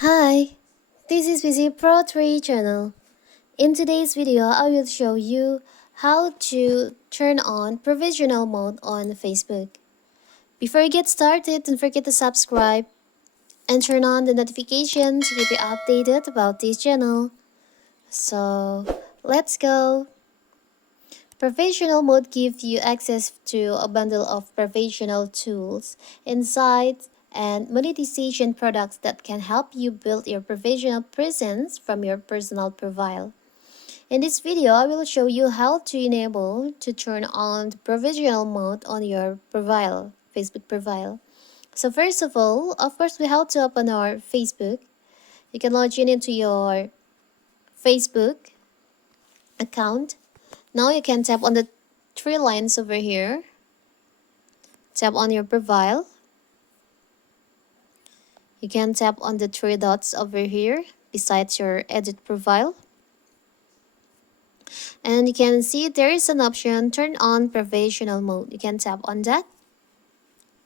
Hi, this is Vizi Pro 3 channel. In today's video, I will show you how to turn on provisional mode on Facebook. Before you get started, don't forget to subscribe and turn on the notifications to keep you updated about this channel. So, let's go. Provisional mode gives you access to a bundle of provisional tools, insights, and monetization products that can help you build your provisional presence from your personal profile. In this video, I will show you how to enable to turn on the provisional mode on your profile, Facebook profile. So first of all, of course, we have to open our Facebook. You can log in into your Facebook account. Now you can tap on the three lines over here. Tap on your profile. You can tap on the three dots over here besides your edit profile. And you can see there is an option turn on provisional mode. You can tap on that.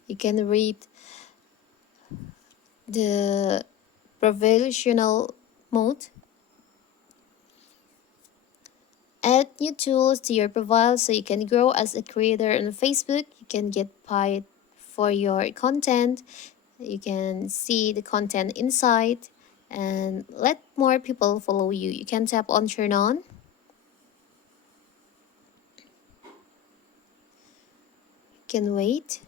You can read the provisional mode. Add new tools to your profile so you can grow as a creator on Facebook. You can get paid for your content. You can see the content inside and let more people follow you. You can tap on turn on. You can wait.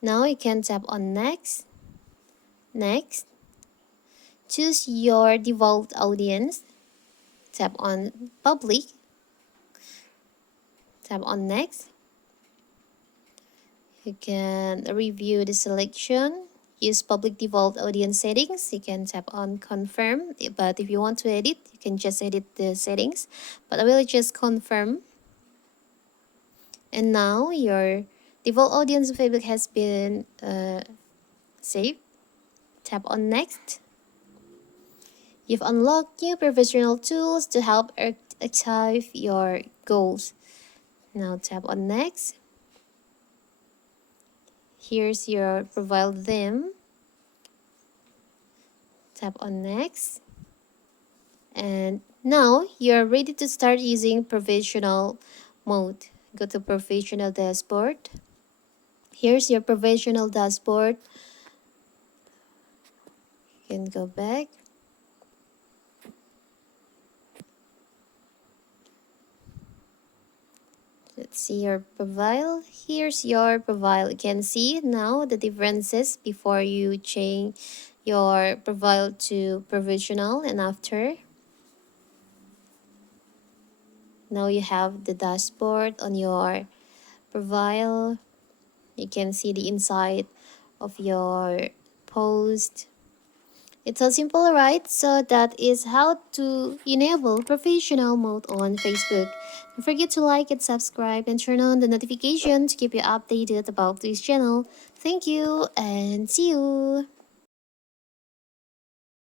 Now you can tap on next. Next. Choose your default audience. Tap on public. Tap on next. You can review the selection. Use public default audience settings. You can tap on confirm. But if you want to edit, you can just edit the settings. But I will just confirm. And now your default audience of Facebook has been saved. Tap on next. You've unlocked new professional tools to help achieve your goals. Now tap on next. Here's your profile theme. Tap on next. And now you're ready to start using professional mode. Go to professional dashboard. Here's your professional dashboard. You can go back. Let's see your profile. Here's your profile. You can see now the differences before you change your profile to professional and after. Now you have the dashboard on your profile. You can see the inside of your post. It's so simple, right? So that is how to enable professional mode on Facebook. Don't forget to like and subscribe and turn on the notification to keep you updated about this channel. Thank you and see you.